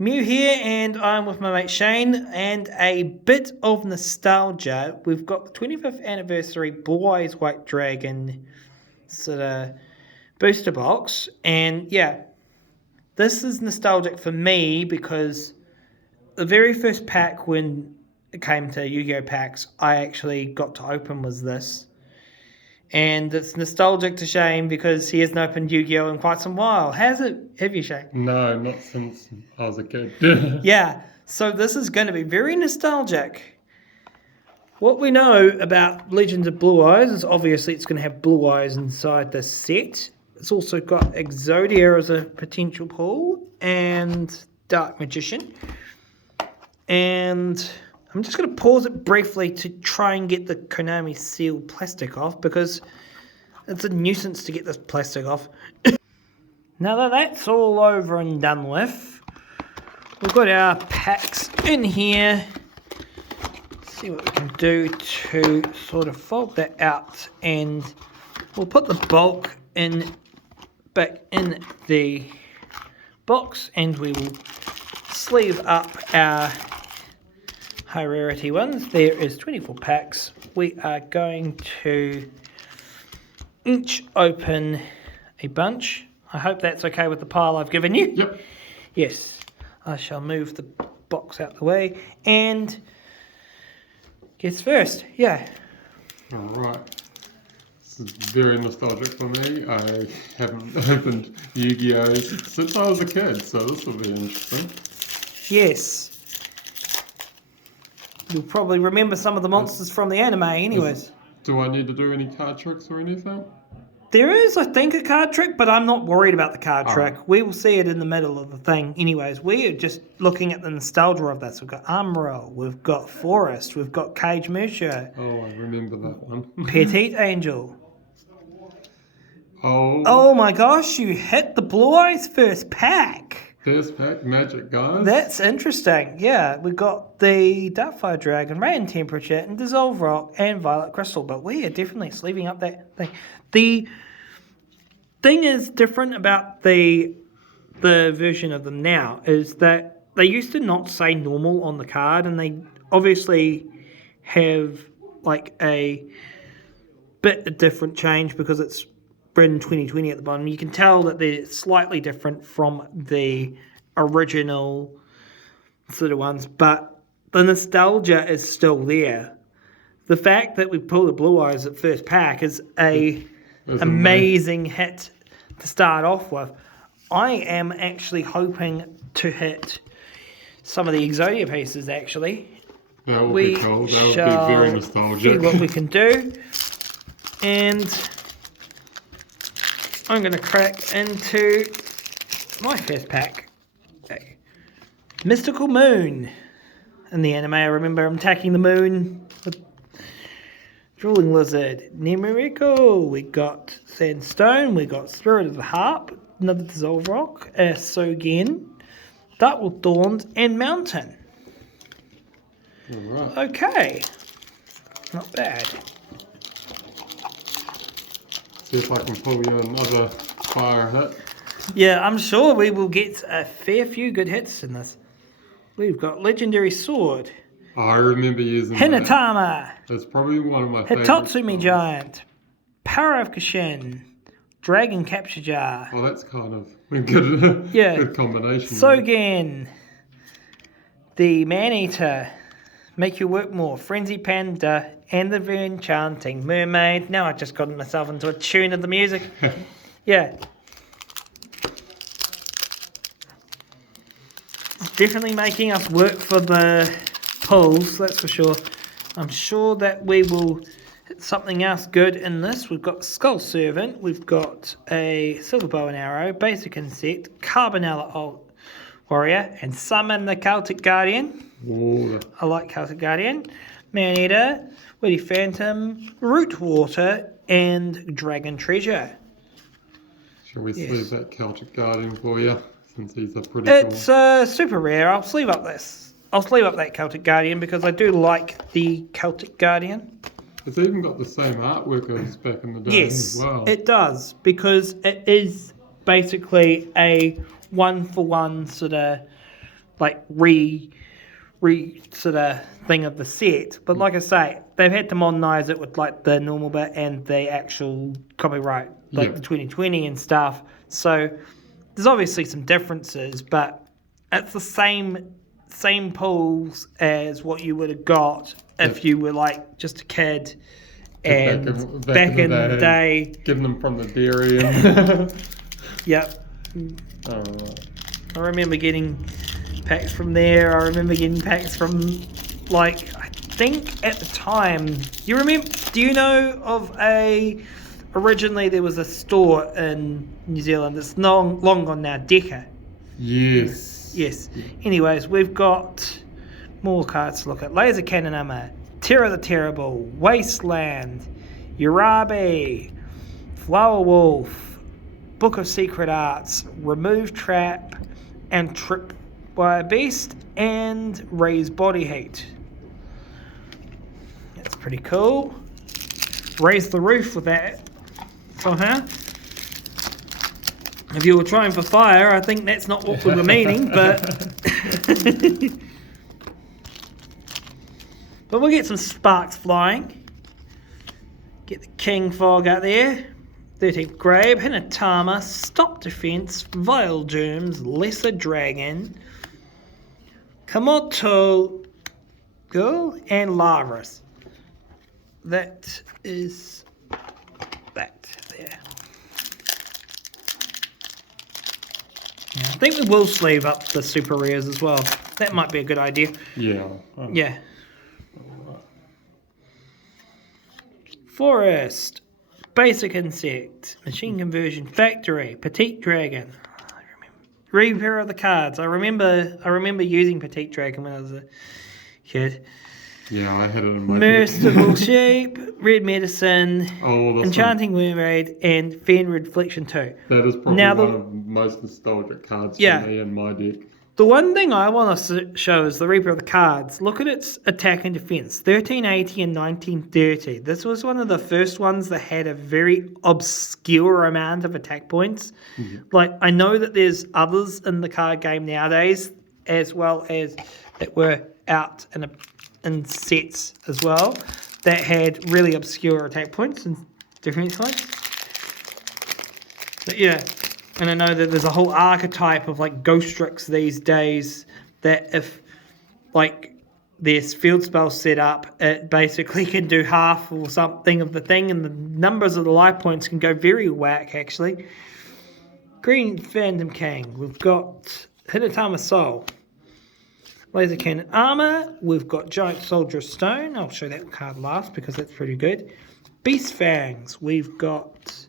Mew here, and I'm with my mate Shane, and a bit of nostalgia. We've got the 25th anniversary Blue Eyes White Dragon sort of booster box, and yeah, this is nostalgic for me because the very first pack when it came to Yu-Gi-Oh packs, I actually got to open was this. And it's nostalgic to Shane because he hasn't opened Yu-Gi-Oh in quite some while. Have you, Shane? No, not since I was a kid. Yeah, so this is going to be very nostalgic. What we know about Legends of Blue Eyes is obviously it's going to have Blue Eyes inside the set. It's also got Exodia as a potential pull and Dark Magician. And I'm just going to pause it briefly to try and get the Konami seal plastic off because it's a nuisance to get this plastic off. Now that that's all over and done with, we've got our packs in here. Let's see what we can do to sort of fold that out, and we'll put the bulk back in the box, and we will sleeve up our high rarity ones. There is 24 packs. We are going to each open a bunch. I hope that's okay with the pile I've given you. Yep. Yes. I shall move the box out the way and guess first. Yeah. Alright. This is very nostalgic for me. I haven't opened Yu-Gi-Oh! Since I was a kid, so this will be interesting. Yes. You'll probably remember some of the monsters from the anime anyways. Do I need to do any card tricks or anything? There is, I think, a card trick, but I'm not worried about the card trick. We will see it in the middle of the thing. Anyways, we are just looking at the nostalgia of this. We've got Umbrel, we've got Forest, we've got Cage Mercer, Oh, I remember that one. Petite Angel. Oh, Oh my gosh, you hit the Blue Eyes first pack. first pack, Magic Guys. That's interesting. Yeah, we've got the Darkfire Dragon, Radiant Temperature, and Dissolve Rock, and Violet Crystal, but we are definitely sleeving up that thing. The thing is different about the version of them now is that they used to not say normal on the card, and they obviously have like a bit of different change because it's Britain 2020 at the bottom. You can tell that they're slightly different from the original sort of ones, but the nostalgia is still there. The fact that we pulled the Blue Eyes at first pack is a amazing hit to start off with. I am actually hoping to hit some of the Exodia pieces actually. That will be cool. That will be very nostalgic. See what we can do. And I'm going to crack into my first pack. Okay. Mystical Moon. In the anime, I remember him attacking the moon with Drooling Lizard. Nemuriko. We got Sandstone. We got Spirit of the Harp. Another Dissolve Rock. Sogen. Darkwood Thorns. And Mountain. Alright. Okay. Not bad. See if I can pull you another fire hit. Yeah, I'm sure we will get a fair few good hits in this. We've got Legendary Sword, I remember using Hinatama, that. It's probably one of my favorites. Hitotsumi Giant, Power of Kashin, Dragon Capture Jar, Oh, that's kind of a good, Yeah. good combination. Sogen, the Man-Eater, Make You Work More, Frenzy Panda, and the very enchanting Mermaid. Now I just got myself into a tune of the music. Yeah. It's definitely making us work for the pulls, that's for sure. I'm sure that we will hit something else good in this. We've got Skull Servant, we've got a Silver Bow and Arrow, Basic Insect, Carbonella Warrior, and Summon the Celtic Guardian. Whoa. I like Celtic Guardian. Man-Eater, Witty Phantom, Root Water, and Dragon Treasure. Shall we Yes. sleeve that Celtic Guardian for you? Since he's a pretty It's cool. super rare. I'll sleeve up that Celtic Guardian because I do like the Celtic Guardian. It's even got the same artwork as back in the day Yes, as well. it does because it is basically a one-for-one sort of like re sort of thing of the set. But like I say, they've had to modernise it with like the normal bit and the actual copyright, like the 2020 and stuff. So there's obviously some differences, but it's the same pools as what you would have got if you were like just a kid. And back in the day, getting them from the dairy. And yep. Alright. I remember getting packs from there. I remember getting packs from, like, I think at the time, do you know of originally there was a store in New Zealand that's long gone now, Decca. Yes. Yes. Anyways, we've got more cards to look at. Laser Cannon Armor, Terror the Terrible, Wasteland, Urabi, Flower Wolf, Book of Secret Arts, Remove Trap, and Trip by a Beast, and Raise Body Heat. That's pretty cool. Raise the roof with that somehow. If you were trying for fire, I think that's not what we were meaning, but but we'll get some sparks flying. Get the King Fog out there. 13th Grave, Hinatama, Stop Defense, Vile Germs, Lesser Dragon, Kamoto Girl, and Lavras. That is that there. Yeah, I think we will sleeve up the super rares as well. That might be a good idea. Yeah. Yeah. Forest, Basic Insect, Machine Conversion Factory, Petite Dragon. I remember. Repair of the Cards. I remember using Petite Dragon when I was a kid. Yeah, I had it in my Merciful Sheep, Red Medicine, that's Enchanting Mermaid, and Fan Reflection 2. That is probably one of the most nostalgic cards for me in my deck. The one thing I want to show is the Reaper of the Cards. Look at its attack and defense, 1380 and 1930. This was one of the first ones that had a very obscure amount of attack points. Mm-hmm. Like, I know that there's others in the card game nowadays, as well as that were out in sets as well, that had really obscure attack points and defense points. But yeah. And I know that there's a whole archetype of like Ghost Strix these days that if like there's field spells set up, it basically can do half or something of the thing, and the numbers of the life points can go very whack actually. Green Phantom King, we've got Hinatama Soul, Laser Cannon Armor, we've got Giant Soldier Stone, I'll show that card last because that's pretty good. Beast Fangs, we've got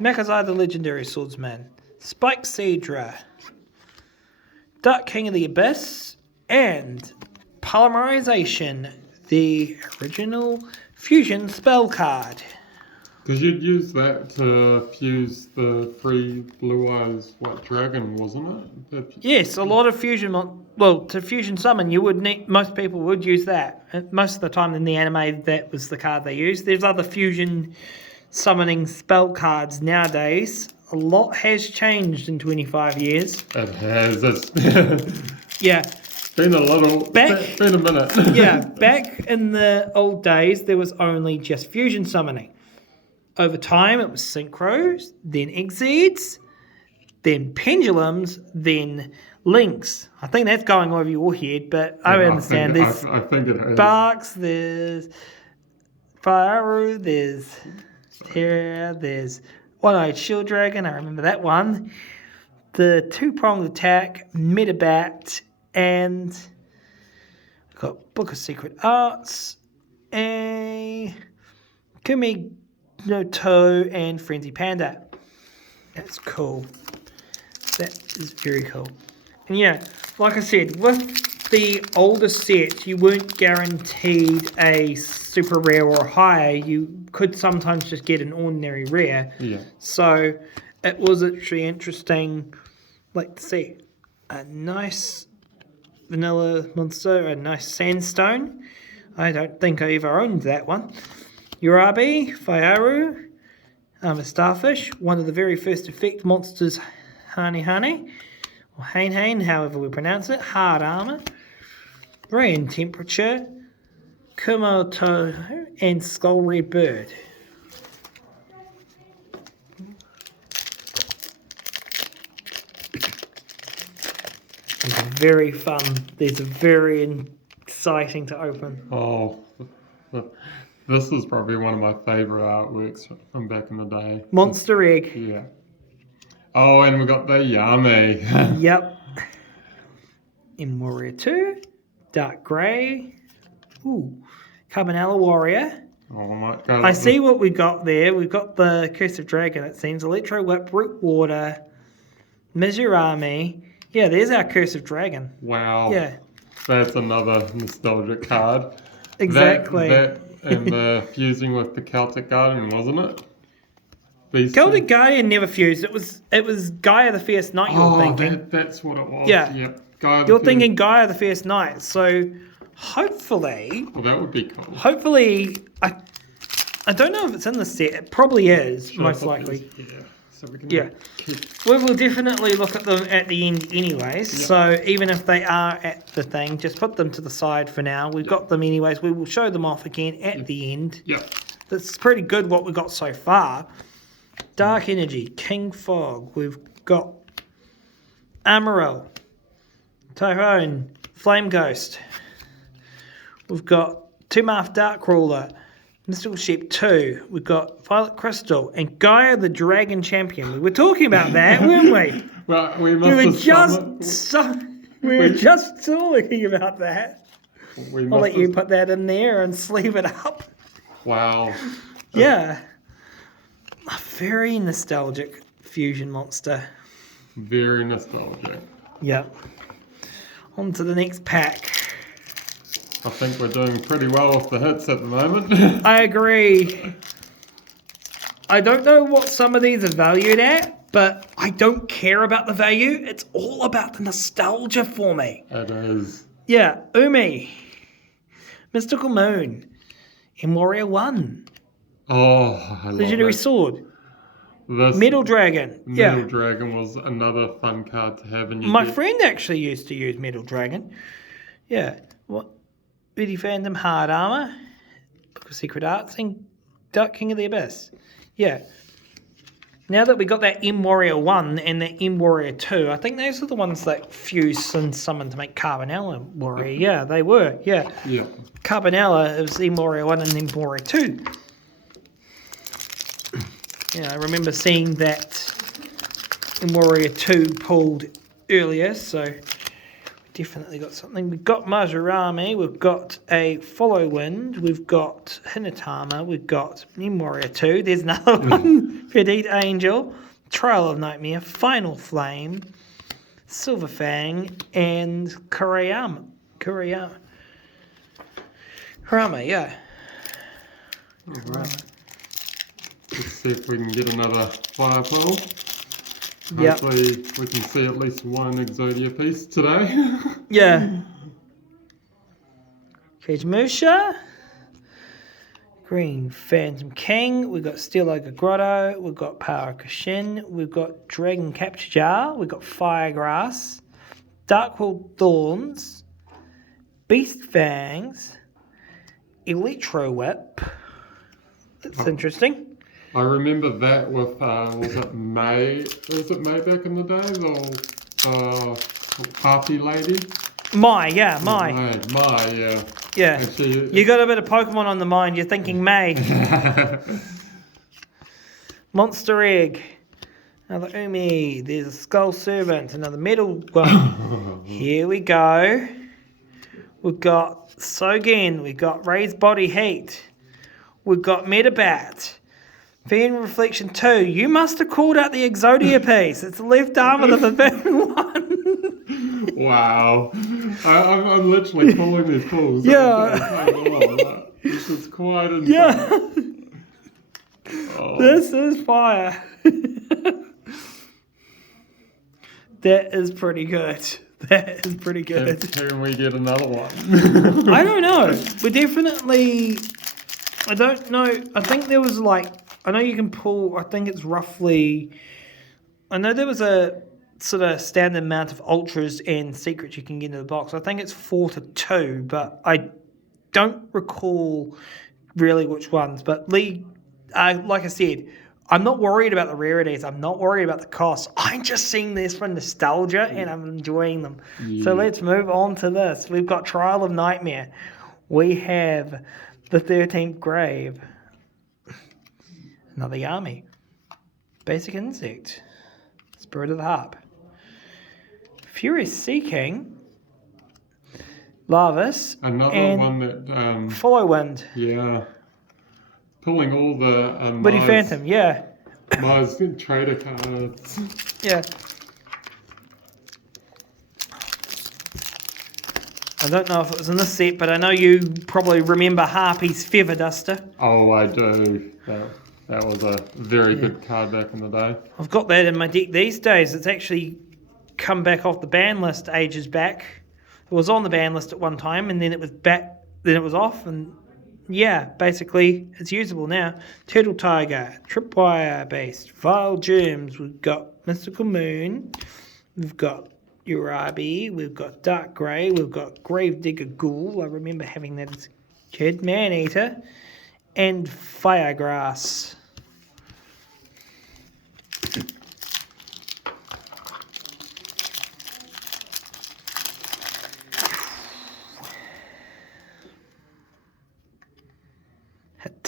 Makazai the Legendary Swordsman, Spike Cedra, Dark King of the Abyss, and Polymerization, the original fusion spell card. Because you'd use that to fuse the free Blue Eyes White Dragon, wasn't it? Yes, a lot of fusion. To fusion summon, you would need. Most people would use that. Most of the time in the anime, that was the card they used. There's other fusion summoning spell cards nowadays. A lot has changed in 25 years. It has. Yeah. Been a minute. Yeah, back in the old days, there was only just fusion summoning. Over time, it was synchros, then exeds, then pendulums, then links. I think that's going over your head, but I understand. I think it is. Sparks, there's Fire, there's Terra, there's One-Eyed Shield Dragon, I remember that one. The two-pronged attack, Metabat, and we've got Book of Secret Arts, a Kumi no To, and Frenzy Panda. That's cool. That is very cool. And yeah, like I said, with the older set, you weren't guaranteed a super rare or higher. You could sometimes just get an ordinary rare. Yeah. So it was actually interesting, like to see a nice vanilla monster, a nice sandstone. I don't think I ever owned that one. Urabi, Faiaru, a starfish, one of the very first effect monsters, Hane Hane, or Hain, however we pronounce it, hard armor, rain temperature, Kumoto, and Skull Red Bird. These are very fun. These are very exciting to open. Oh, this is probably one of my favorite artworks from back in the day. Monster Egg. Yeah. Oh, and we got the Yami. Yep. In Warrior 2, Dark Grey. Ooh, Carbonella Warrior. Oh my god. I see what we got there. We've got the Curse of Dragon, it seems. Electro Whip, Root Water, Mizurami. Yeah, there's our Curse of Dragon. Wow. Yeah. That's another nostalgic card. Exactly. That and the fusing with the Celtic Guardian, wasn't it? These Celtic two. Guardian never fused. It was Gaia the Fierce Knight you were thinking. That's what it was. Yeah. Yep. Gaia the You're Fierce- thinking Gaia the Fierce Knight. So hopefully, Well, that would be cool. I don't know if it's in the set. It probably is, Sure, most but likely. Yeah. So we can Yeah. keep. We will definitely look at them at the end anyways. Yep. So even if they are at the thing, just put them to the side for now. We've got them anyways. We will show them off again at the end. Yep. That's pretty good what we got so far. Dark Energy, King Fog. We've got Amaryl, Tyrone, Flame Ghost. We've got Tumarth Darkruler, Mystical Sheep 2. We've got Violet Crystal and Gaia the Dragon Champion. We were talking about that, weren't we? Well, we We were must have just talking about that. I'll let you put that in there and sleeve it up. Wow. Yeah. A very nostalgic fusion monster. Very nostalgic. Yep. On to the next pack. I think we're doing pretty well with the hits at the moment. I agree. I don't know what some of these are valued at, but I don't care about the value. It's all about the nostalgia for me. It is. Yeah, Umi, Mystical Moon, in Warrior 1, Oh, I love Legendary it. Sword, This Metal Dragon. Metal Yeah, Dragon was another fun card to have in your my deck. friend actually used to use Metal Dragon. Yeah, what? Beauty Phantom, Hard Armor, Book of Secret Arts, and Dark King of the Abyss. Yeah. Now that we got that M Warrior 1 and that M Warrior 2, I think those are the ones that fused and summoned to make Carbonella Warrior. Yeah, they were. Yeah. Yeah. Carbonella, it was M Warrior 1 and M Warrior 2. Yeah, I remember seeing that M Warrior 2 pulled earlier, so we definitely got something. We've got Mizurami, we've got a Follow Wind, we've got Hinatama, we've got M Warrior 2, there's another one, Petite Angel, Trail of Nightmare, Final Flame, Silver Fang, and Kurama, yeah. Alright. Let's see if we can get another fire pull. Yep. Hopefully we can see at least one Exodia piece today. Yeah. Kajmusha. Green Phantom King. We've got Steel Ogre Grotto. We've got Power Kashin. We've got Dragon Capture Jar. We've got Firegrass. Darkwood Thorns. Beast Fangs. Electro Whip. That's interesting. I remember that with, was it May? Was it May back in the day? The Harpy lady? My. May, yeah. Yeah. And she, You got a bit of Pokemon on the mind. You're thinking May. Monster Egg. Another Umi. There's a Skull Servant. Another Metal one. Here we go. We've got Sogen. We've got Raised Body Heat. We've got Metabat. Fan Reflection 2. You must have called out the Exodia piece. It's the left arm of the forbidden one. wow. I'm literally pulling these pulls. Yeah. This is quite insane. Yeah. Oh. This is fire. That is pretty good. That is pretty good. Can we get another one? I don't know. We definitely. I don't know. I think there was like. I know you can pull. I think it's roughly. I know there was a sort of standard amount of ultras and secrets you can get into the box. I think it's 4 to 2, but I don't recall really which ones. But Lee, like I said, I'm not worried about the rarities. I'm not worried about the cost. I'm just seeing this for nostalgia and I'm enjoying them. Yeah. So let's move on to this. We've got Trial of Nightmare. We have the 13th Grave. Another Yami. Basic Insect. Spirit of the Harp. Furious Sea King. Larvis. Another and one that, Follow Wind. yeah, pulling all the Witty Phantom, yeah. Mars trader cards. Yeah. I don't know if it was in this set, but I know you probably remember Harpy's Feather Duster. Oh, I do. That was a very good card back in the day. I've got that in my deck these days. It's actually come back off the ban list ages back. It was on the ban list at one time, and then it was back. Then it was off, and yeah, basically it's usable now. Turtle Tiger, Tripwire based, Vile Germs. We've got Mystical Moon. We've got Urabi. We've got Dark Grey. We've got Gravedigger Ghoul. I remember having that as a kid. Maneater, and Firegrass.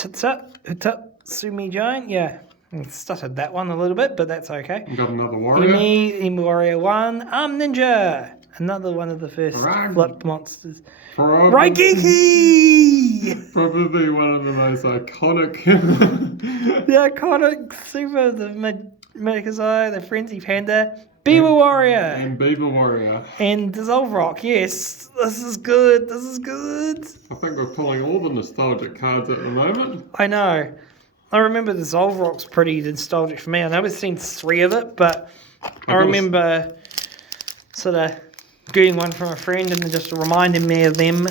Hitatsumi Giant, yeah. I stuttered that one a little bit, but that's okay. We got another warrior. Emi Warrior 1, Ninja. Another one of the first flip monsters. Raigeki! Probably one of the most iconic. The iconic Super, the Megazai, the Frenzy Panda, Beaver Warrior. And Beaver Warrior. And Dissolve Rock, yes. This is good. This is good. I think we're pulling all the nostalgic cards at the moment. I know. I remember Dissolve Rock's pretty nostalgic for me. I know we've seen 3 of it, but I remember sort of getting one from a friend and then just reminding me of them.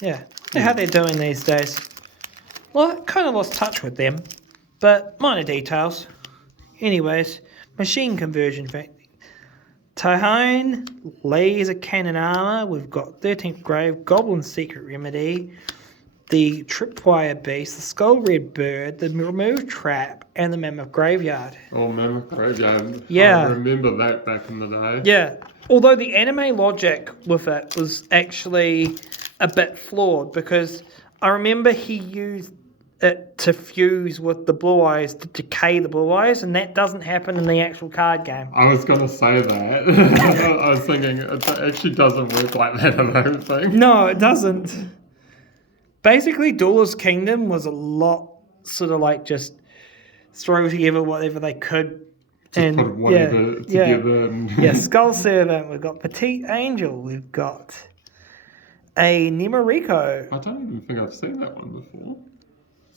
Yeah. How they're doing these days. Well, I kind of lost touch with them, but minor details. Anyways, machine conversion factor. Tahone, Laser Cannon Armor. We've got 13th Grave, Goblin Secret Remedy, the Tripwire Beast, the Skull Red Bird, the Remove Trap, and the Mammoth Graveyard. Oh, Mammoth Graveyard. Yeah. I remember that back in the day. Yeah. Although the anime logic with it was actually a bit flawed because I remember he used it to fuse with the Blue Eyes to decay the Blue Eyes, and that doesn't happen in the actual card game. I was going to say that. I was thinking it actually doesn't work like that, I don't think. No, it doesn't. Basically, Duelist Kingdom was a lot sort of like just throw together whatever they could. Just put whatever together. Yeah, Skull Servant. We've got Petite Angel. We've got a Nemoriko. I don't even think I've seen that one before.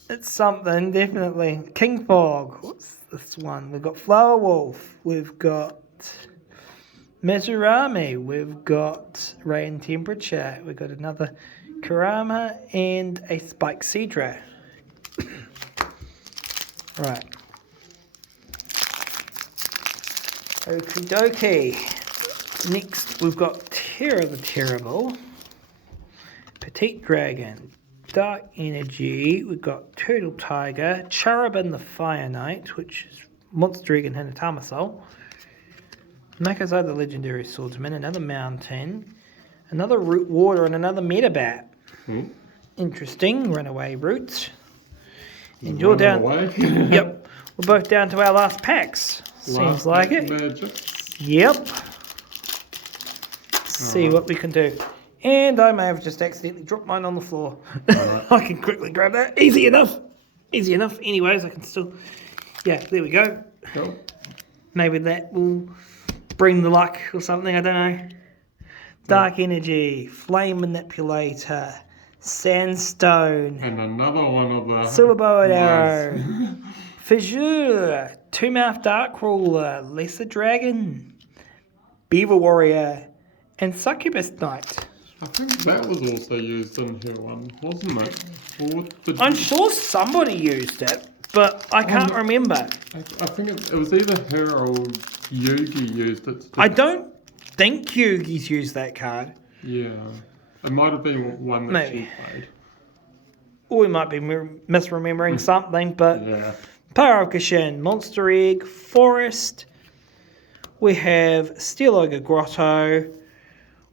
It's something, definitely. King Fog. What's this one? We've got Flower Wolf. We've got Mizurami. We've got Rain Temperature. We've got another Karama and a Spike Cedra. Right. Okie dokie. Next, we've got Terror the Terrible, Petite Dragon, Dark Energy. We've got Turtle Tiger, Charabin the Fire Knight, which is Monster Egg and Hinatama Soul, Makazai the Legendary Swordsman, another Mountain, another Root Water, and another Metabat. Interesting. Runaway Roots. And you're down. Yep. We're both down to our last packs. Seems like it. Magics. Yep. See what we can do. And I may have just accidentally dropped mine on the floor. I can quickly grab that. Easy enough. Easy enough. Anyways, I can still... Yeah, there we go. Cool. Maybe that will bring the luck or something. I don't know. Dark Energy, Flame Manipulator, Sandstone, And another one of the... Silver Bow and Arrow, Fissure, Two Mouth Dark Ruler, Lesser Dragon, Beaver Warrior, and Succubus Knight. I think that was also used in her one, wasn't it? I'm sure somebody used it. but I can't remember. I think it was either her or Yugi used it. I don't think Yugi's used that card. Yeah. It might have been one that Maybe. she played. Or we might be misremembering something, but Yeah. Power of Kashin, Monster Egg, Forest. We have Steel Ogre Grotto.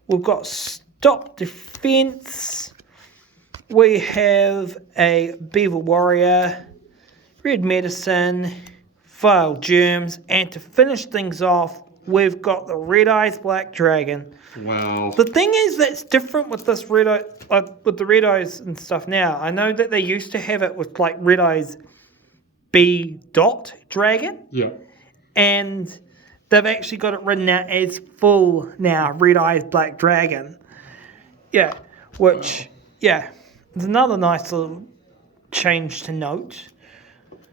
We've got Stop Defense. We have a Beaver Warrior, Red Medicine, Vile Germs, and to finish things off, we've got the Red Eyes Black Dragon. Wow. The thing is that's different with this Red Eye, with the Red Eyes and stuff now. I know that they used to have it with like Red Eyes B. Dragon, Yeah. and they've actually got it written out as full now, Red Eyes Black Dragon. Yeah, which, yeah, it's another nice little change to note,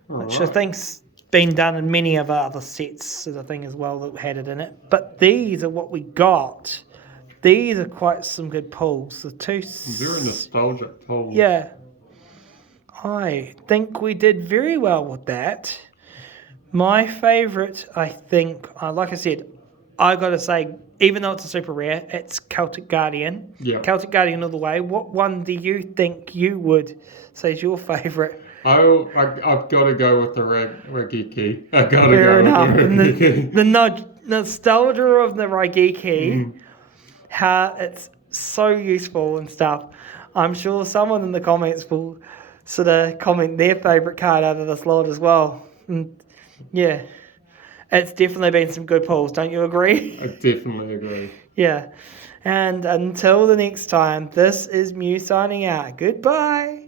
which I Alright. think's been done in many of our other sets, I think, as well, that had it in it. But these are what we got. These are quite some good pulls. The two... Very nostalgic pull. Yeah. I think we did very well with that. My favourite, I think, like I said, I got to say, even though it's a super rare, it's Celtic Guardian. Yeah. Celtic Guardian all the way. What one do you think you would say is your favourite? I've got to go with the Ragiki. I got to Fair go enough. with And the Ragiki. the nostalgia of the Raigeki, how it's so useful and stuff. I'm sure someone in the comments will sort of comment their favourite card out of this lot as well. And yeah, it's definitely been some good pulls, don't you agree? I definitely agree. Yeah. And until the next time, this is Mew signing out. Goodbye.